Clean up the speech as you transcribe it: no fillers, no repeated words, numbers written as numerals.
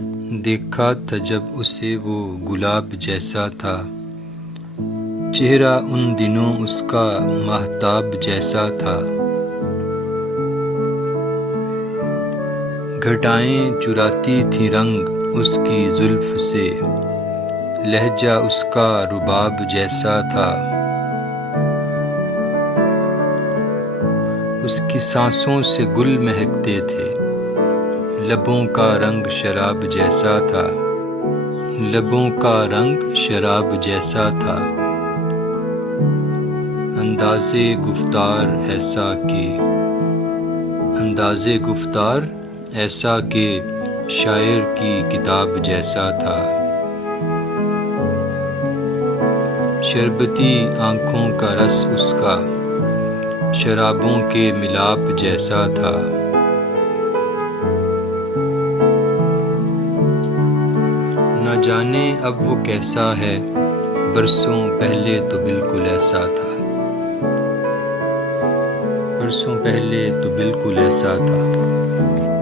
دیکھا تھا جب اسے وہ گلاب جیسا تھا، چہرہ ان دنوں اس کا ماہتاب جیسا تھا۔ گھٹائیں چراتی تھی رنگ اس کی زلف سے، لہجہ اس کا رباب جیسا تھا۔ اس کی سانسوں سے گل مہکتے تھے، لبوں کا رنگ شراب جیسا تھا، لبوں کا رنگ شراب جیسا تھا۔ انداز گفتار ایسا کہ شاعر کی کتاب جیسا تھا۔ شربتی آنکھوں کا رس اس کا شرابوں کے ملاپ جیسا تھا۔ نہ جانے اب وہ کیسا ہے، برسوں پہلے تو بالکل ایسا تھا، برسوں پہلے تو بالکل ایسا تھا۔